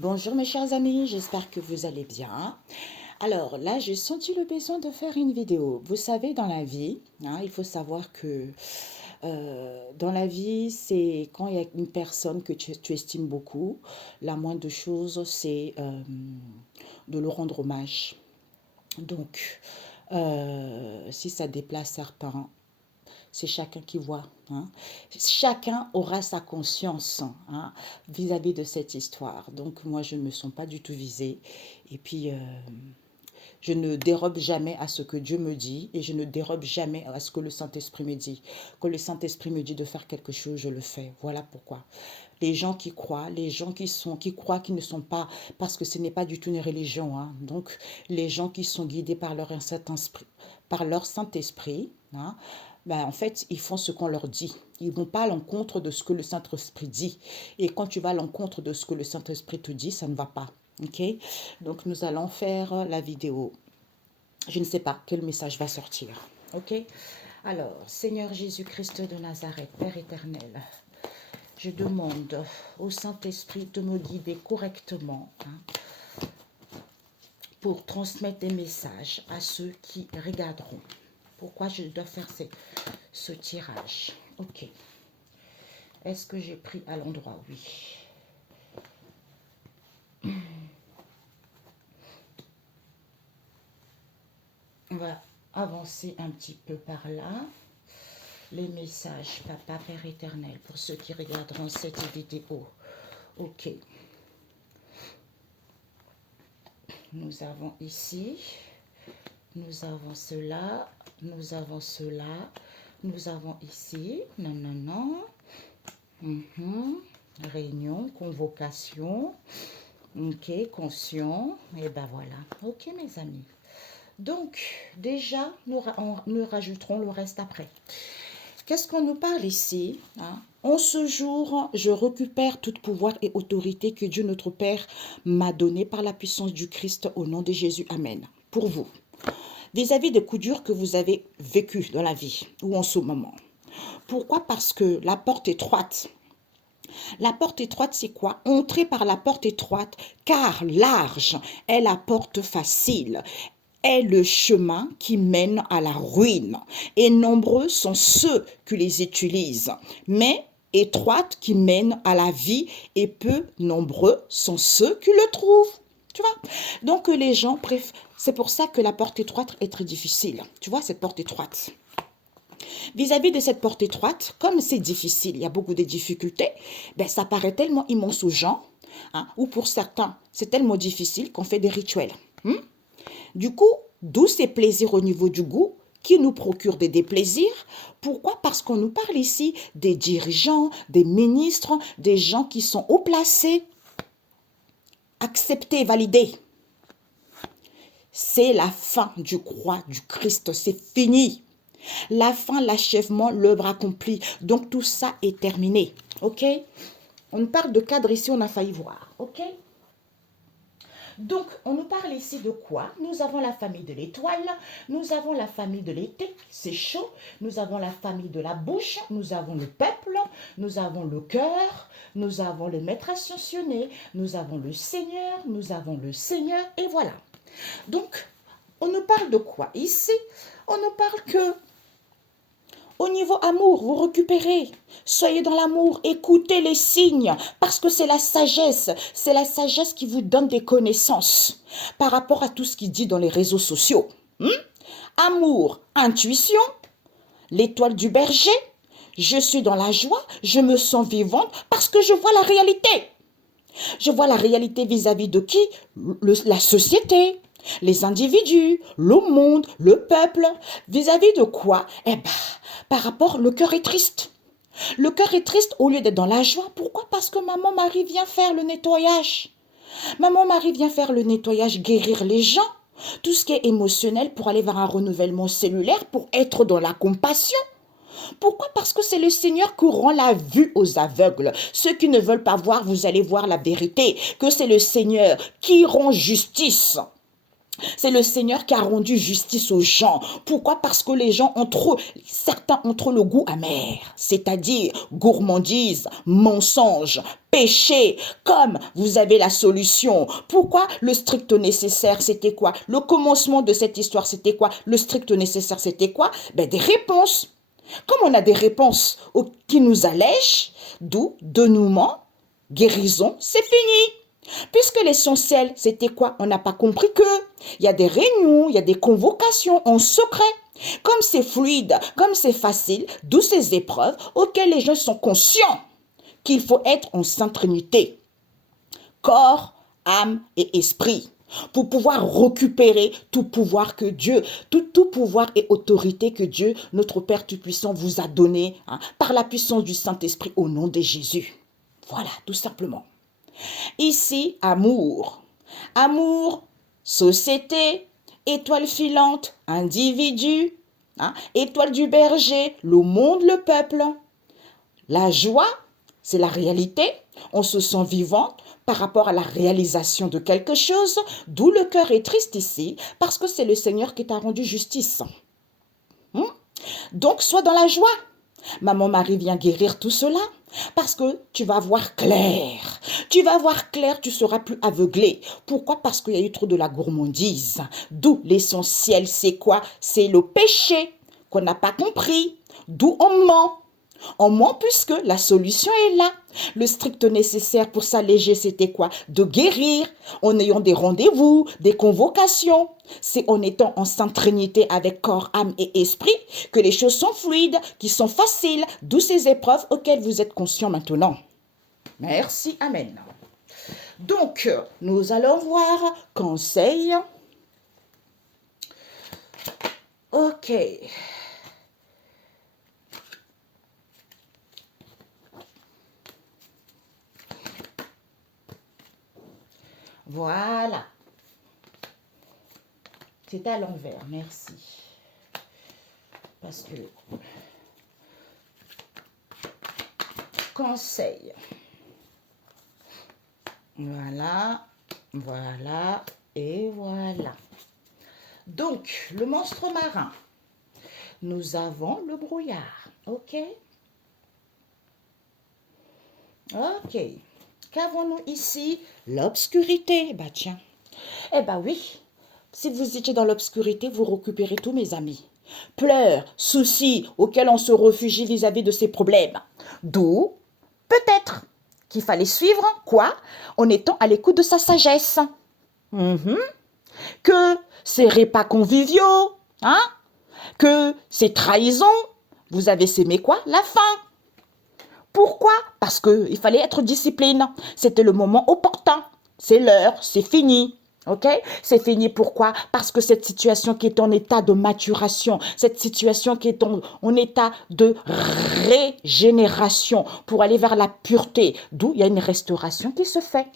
Bonjour mes chers amis, j'espère que vous allez bien. Alors là, j'ai senti le besoin de faire une vidéo. Vous savez, dans la vie, il faut savoir que dans la vie, c'est quand il y a une personne que tu estimes beaucoup, la moindre chose, c'est de le rendre hommage. Donc, si ça déplace certains, c'est chacun qui voit. Chacun aura sa conscience vis-à-vis de cette histoire. Donc moi, je ne me sens pas du tout visée. Et puis, je ne dérobe jamais à ce que Dieu me dit et je ne dérobe jamais à ce que le Saint-Esprit me dit. Quand le Saint-Esprit me dit de faire quelque chose, je le fais. Voilà pourquoi. Les gens qui croient, les gens qui croient qu'ils ne sont pas, parce que ce n'est pas du tout une religion. Donc, les gens qui sont guidés par leur Saint-Esprit, ben, en fait, ils font ce qu'on leur dit. Ils ne vont pas à l'encontre de ce que le Saint-Esprit dit. Et quand tu vas à l'encontre de ce que le Saint-Esprit te dit, ça ne va pas. Ok? Donc, nous allons faire la vidéo. Je ne sais pas quel message va sortir. Ok? Alors, Seigneur Jésus-Christ de Nazareth, Père éternel, je demande au Saint-Esprit de me guider correctement pour transmettre des messages à ceux qui regarderont. Pourquoi je dois faire ce tirage? Ok. Est-ce que j'ai pris à l'endroit? Oui. On va avancer un petit peu par là. Les messages, Papa, Père éternel, pour ceux qui regarderont cette vidéo. Ok. Nous avons ici, nous avons cela, nous avons cela, nous avons ici, non, non, non. Réunion, convocation, ok, conscient, et ben voilà. Ok, mes amis. Donc, déjà, nous rajouterons le reste après. Qu'est-ce qu'on nous parle ici? En ce jour, je récupère tout pouvoir et autorité que Dieu notre Père m'a donné par la puissance du Christ au nom de Jésus. Amen. Pour vous, vis-à-vis des coups durs que vous avez vécus dans la vie ou en ce moment. Pourquoi? Parce que la porte étroite. La porte étroite, c'est quoi? Entrer par la porte étroite, car large est la porte facile, est le chemin qui mène à la ruine. Et nombreux sont ceux qui les utilisent. Mais étroite qui mène à la vie et peu nombreux sont ceux qui le trouvent. Tu vois? Donc les gens préfèrent. C'est pour ça que la porte étroite est très difficile. Tu vois, cette porte étroite. Vis-à-vis de cette porte étroite, comme c'est difficile, il y a beaucoup de difficultés, ben, ça paraît tellement immense aux gens, ou pour certains, c'est tellement difficile qu'on fait des rituels. Du coup, d'où ces plaisirs au niveau du goût qui nous procurent des déplaisirs. Pourquoi? Parce qu'on nous parle ici des dirigeants, des ministres, des gens qui sont haut placés, acceptés, validés. C'est la fin du croix du Christ, c'est fini. La fin, l'achèvement, l'œuvre accomplie. Donc tout ça est terminé. Ok? On parle de cadre ici, on a failli voir. Ok? Donc, on nous parle ici de quoi? Nous avons la famille de l'étoile, nous avons la famille de l'été, c'est chaud, nous avons la famille de la bouche, nous avons le peuple, nous avons le cœur, nous avons le maître ascensionné, nous avons le Seigneur, et voilà. Donc, on nous parle de quoi? Ici, on nous parle que au niveau amour, vous récupérez. Soyez dans l'amour, écoutez les signes, parce que c'est la sagesse. C'est la sagesse qui vous donne des connaissances par rapport à tout ce qu'il dit dans les réseaux sociaux. Amour, intuition, l'étoile du berger. Je suis dans la joie, je me sens vivante parce que je vois la réalité. Je vois la réalité vis-à-vis de qui? La société, les individus, le monde, le peuple. Vis-à-vis de quoi? Eh bien, par rapport, le cœur est triste. Le cœur est triste au lieu d'être dans la joie. Pourquoi? Parce que maman Marie vient faire le nettoyage. Maman Marie vient faire le nettoyage, guérir les gens. Tout ce qui est émotionnel pour aller vers un renouvellement cellulaire, pour être dans la compassion. Pourquoi? Parce que c'est le Seigneur qui rend la vue aux aveugles. Ceux qui ne veulent pas voir, vous allez voir la vérité. Que c'est le Seigneur qui rend justice. C'est le Seigneur qui a rendu justice aux gens. Pourquoi? Parce que les gens certains ont trop le goût amer, c'est-à-dire gourmandise, mensonge, péché. Comme vous avez la solution. Pourquoi? Le strict nécessaire, c'était quoi? Le commencement de cette histoire, c'était quoi? Le strict nécessaire, c'était quoi? Ben, des réponses. Comme on a des réponses qui nous allègent, d'où dénouement, guérison, c'est fini. Puisque l'essentiel, c'était quoi? On n'a pas compris que il y a des réunions, il y a des convocations en secret. Comme c'est fluide, comme c'est facile, d'où ces épreuves auxquelles les gens sont conscients qu'il faut être en sainte Trinité. Corps, âme et esprit. Pour pouvoir récupérer tout pouvoir que Dieu, tout pouvoir et autorité que Dieu, notre Père Tout-Puissant, vous a donné par la puissance du Saint-Esprit au nom de Jésus. Voilà, tout simplement. Ici, amour. Amour, société, étoile filante, individu, étoile du berger, le monde, le peuple. La joie, c'est la réalité. On se sent vivant par rapport à la réalisation de quelque chose, d'où le cœur est triste ici, parce que c'est le Seigneur qui t'a rendu justice. Donc, sois dans la joie. Maman Marie vient guérir tout cela parce que tu vas voir clair. Tu vas voir clair, tu seras plus aveuglé. Pourquoi? Parce qu'il y a eu trop de la gourmandise. D'où l'essentiel, c'est quoi? C'est le péché qu'on n'a pas compris. D'où on ment. On ment puisque la solution est là. Le strict nécessaire pour s'alléger, c'était quoi? De guérir, en ayant des rendez-vous, des convocations. C'est en étant en sainte Trinité avec corps, âme et esprit que les choses sont fluides, qui sont faciles, d'où ces épreuves auxquelles vous êtes conscients maintenant. Merci, amen. Donc, nous allons voir conseil. Ok. Voilà. C'est à l'envers, merci. Parce que... Conseil. Voilà, voilà et voilà. Donc, le monstre marin. Nous avons le brouillard, ok? Ok. Qu'avons-nous ici? L'obscurité. Bah tiens. Eh bah oui. Si vous étiez dans l'obscurité, vous récupérez tous mes amis. Pleurs, soucis auxquels on se réfugie vis-à-vis de ces problèmes. D'où, peut-être, qu'il fallait suivre, quoi? En étant à l'écoute de sa sagesse. Que ces repas conviviaux, que ces trahisons, vous avez aimé quoi? La faim. Pourquoi? Parce qu'il fallait être discipline. C'était le moment opportun. C'est l'heure, c'est fini. Ok? C'est fini. Pourquoi? Parce que cette situation qui est en état de maturation, cette situation qui est en état de régénération pour aller vers la pureté, d'où il y a une restauration qui se fait.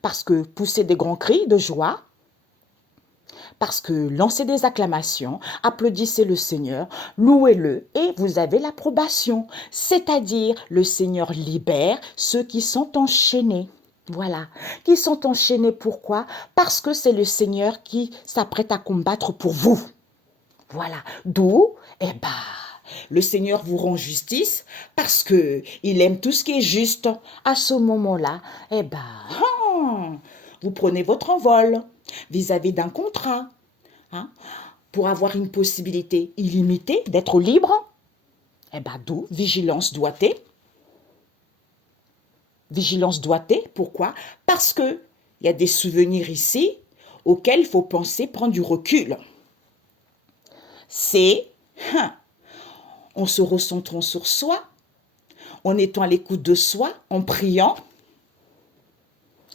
Parce que pousser des grands cris de joie, parce que lancez des acclamations, applaudissez le Seigneur, louez-le et vous avez l'approbation. C'est-à-dire, le Seigneur libère ceux qui sont enchaînés. Voilà. Qui sont enchaînés, pourquoi? Parce que c'est le Seigneur qui s'apprête à combattre pour vous. Voilà. D'où, le Seigneur vous rend justice parce que il aime tout ce qui est juste. À ce moment-là, vous prenez votre envol vis-à-vis d'un contrat pour avoir une possibilité illimitée d'être libre. D'où vigilance doigtée. Vigilance doigtée, pourquoi? Parce qu'il y a des souvenirs ici auxquels il faut penser, prendre du recul. C'est en se recentrant sur soi, en étant à l'écoute de soi, en priant,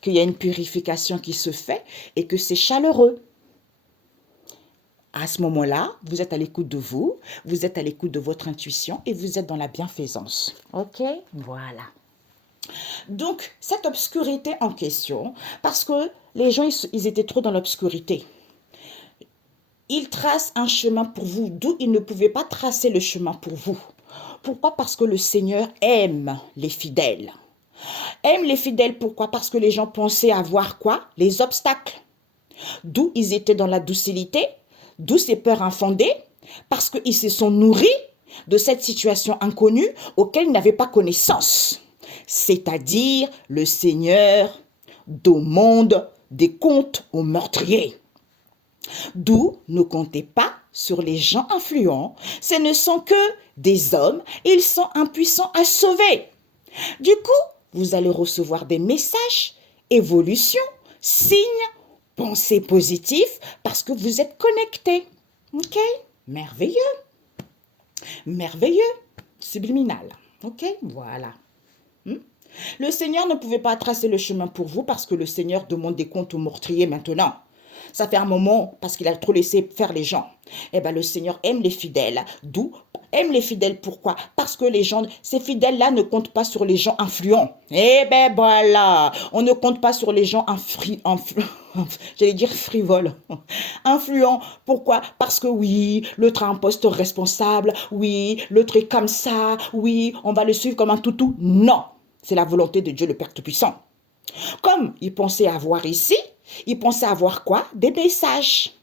qu'il y a une purification qui se fait et que c'est chaleureux. À ce moment-là, vous êtes à l'écoute de vous, vous êtes à l'écoute de votre intuition et vous êtes dans la bienfaisance. Ok? Voilà. Donc, cette obscurité en question, parce que les gens, ils étaient trop dans l'obscurité. Ils tracent un chemin pour vous, d'où ils ne pouvaient pas tracer le chemin pour vous. Pourquoi? Parce que le Seigneur aime les fidèles. Aime les fidèles, pourquoi? Parce que les gens pensaient avoir quoi? Les obstacles. D'où ils étaient dans la docilité, d'où ces peurs infondées, parce qu'ils se sont nourris de cette situation inconnue auquel ils n'avaient pas connaissance, c'est-à-dire le Seigneur demande des comptes aux meurtriers. D'où ne comptez pas sur les gens influents, ce ne sont que des hommes, ils sont impuissants à sauver. Du coup, vous allez recevoir des messages, évolution, signes, pensées positives, parce que vous êtes connectés. Ok? Merveilleux. Merveilleux. Subliminal. Ok? Voilà. Le Seigneur ne pouvait pas tracer le chemin pour vous parce que le Seigneur demande des comptes aux meurtriers maintenant. Ça fait un moment parce qu'il a trop laissé faire les gens. Eh bien, le Seigneur aime les fidèles. D'où aime les fidèles. Pourquoi? Parce que les gens, ces fidèles-là ne comptent pas sur les gens influents. Eh ben voilà, on ne compte pas sur les gens j'allais dire frivoles. Influents. Pourquoi? Parce que oui, l'autre a un poste responsable. Oui, l'autre est comme ça. Oui, on va le suivre comme un toutou. Non, c'est la volonté de Dieu le Père Tout-Puissant. Comme ils pensaient avoir ici, ils pensaient avoir quoi? Des messages.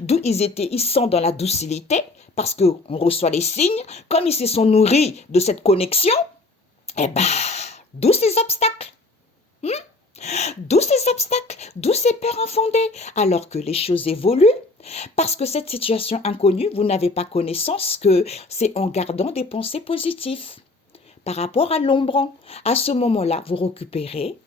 D'où ils sont dans la docilité, parce qu'on reçoit les signes, comme ils se sont nourris de cette connexion, eh ben, d'où ces obstacles. D'où ces obstacles, d'où ces peurs infondées, alors que les choses évoluent. Parce que cette situation inconnue, vous n'avez pas connaissance que c'est en gardant des pensées positives par rapport à l'ombre. À ce moment-là, vous récupérez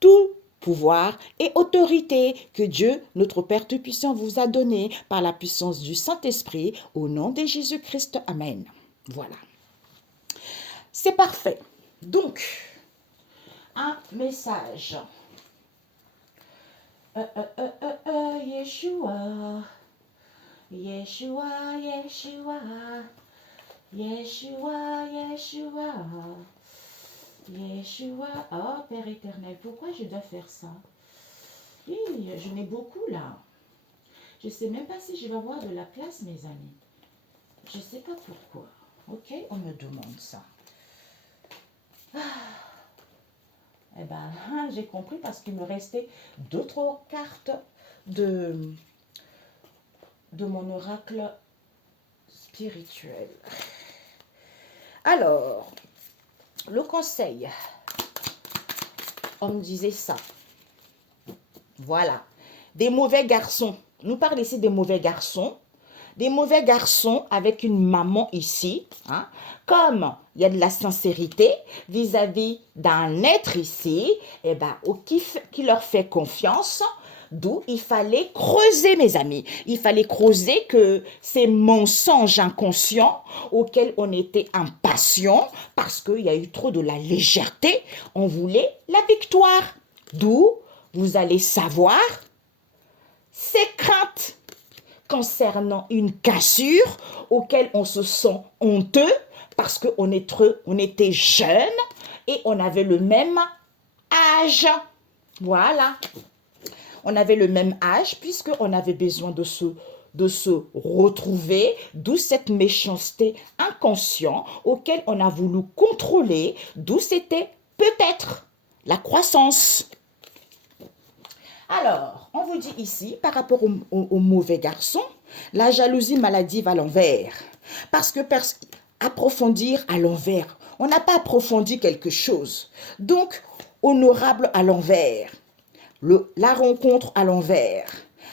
tout pouvoir et autorité que Dieu, notre Père Tout-Puissant, vous a donné par la puissance du Saint-Esprit, au nom de Jésus-Christ. Amen. Voilà. C'est parfait. Donc, un message. Yeshua, Yeshua, Yeshua, Yeshua, Yeshua, Yeshua. Oh, Père éternel, pourquoi je dois faire ça? Oui, je n'ai beaucoup là. Je ne sais même pas si je vais avoir de la place, mes amis. Je ne sais pas pourquoi. Ok, on me demande ça. Eh bien, j'ai compris parce qu'il me restait d'autres cartes de mon oracle spirituel. Alors, le conseil, on me disait ça. Voilà, des mauvais garçons. Nous parlons ici des mauvais garçons. Des mauvais garçons avec une maman ici. Comme il y a de la sincérité vis-à-vis d'un être ici, eh ben, qui leur fait confiance. D'où il fallait creuser, mes amis. Il fallait creuser que ces mensonges inconscients auxquels on était impatient parce qu'il y a eu trop de la légèreté, on voulait la victoire. D'où vous allez savoir ces craintes concernant une cassure auquel on se sent honteux parce qu'on était jeune et on avait le même âge. Voilà. On avait le même âge puisqu'on avait besoin de se retrouver, d'où cette méchanceté inconsciente auquel on a voulu contrôler, d'où c'était peut-être la croissance. Alors, on vous dit ici, par rapport au mauvais garçon, la jalousie maladive à l'envers. Parce que approfondir à l'envers, on n'a pas approfondi quelque chose. Donc, honorable à l'envers. La rencontre à l'envers.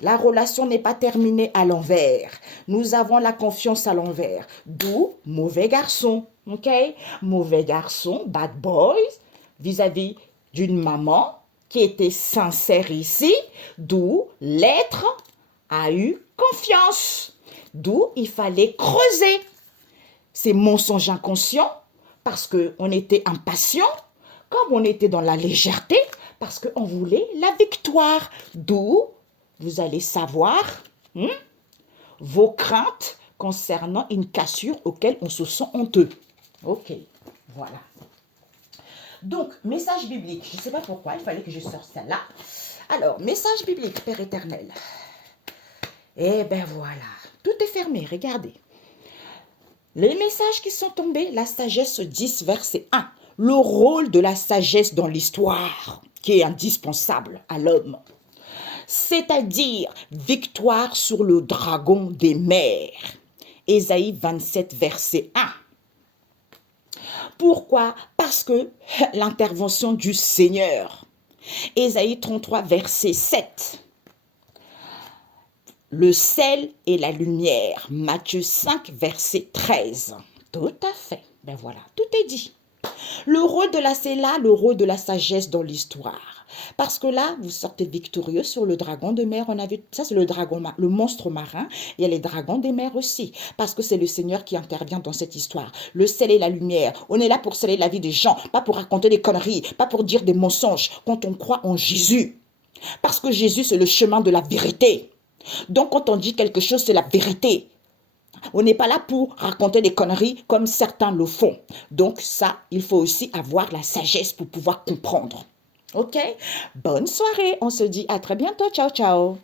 La relation n'est pas terminée à l'envers. Nous avons la confiance à l'envers. D'où mauvais garçon. Ok? Mauvais garçon, bad boys, vis-à-vis d'une maman qui était sincère ici. D'où l'être a eu confiance. D'où il fallait creuser ces mensonges inconscients parce qu'on était impatient, comme on était dans la légèreté, parce qu'on voulait la victoire. D'où vous allez savoir vos craintes concernant une cassure auquel on se sent honteux. Ok, voilà. Donc, message biblique. Je ne sais pas pourquoi, il fallait que je sorte ça là. Alors, message biblique, Père éternel. Eh bien voilà, tout est fermé, regardez. Les messages qui sont tombés, la sagesse 10, verset 1. Le rôle de la sagesse dans l'histoire, qui est indispensable à l'homme. c'est-à-dire victoire sur le dragon des mers. Ésaïe 27, verset 1. Pourquoi? Parce que l'intervention du Seigneur. Ésaïe 33, verset 7. Le sel et la lumière. Matthieu 5, verset 13. Tout à fait. Ben voilà, tout est dit. Le rôle de c'est là le rôle de la sagesse dans l'histoire. Parce que là, vous sortez victorieux sur le dragon de mer. On a vu, ça c'est le dragon, le monstre marin. Il y a les dragons des mers aussi. Parce que c'est le Seigneur qui intervient dans cette histoire. Le sel et la lumière. On est là pour sceller la vie des gens. Pas pour raconter des conneries. Pas pour dire des mensonges. Quand on croit en Jésus. Parce que Jésus, c'est le chemin de la vérité. Donc, quand on dit quelque chose, c'est la vérité. On n'est pas là pour raconter des conneries comme certains le font. Donc ça, il faut aussi avoir la sagesse pour pouvoir comprendre. Ok? Bonne soirée. On se dit à très bientôt. Ciao, ciao.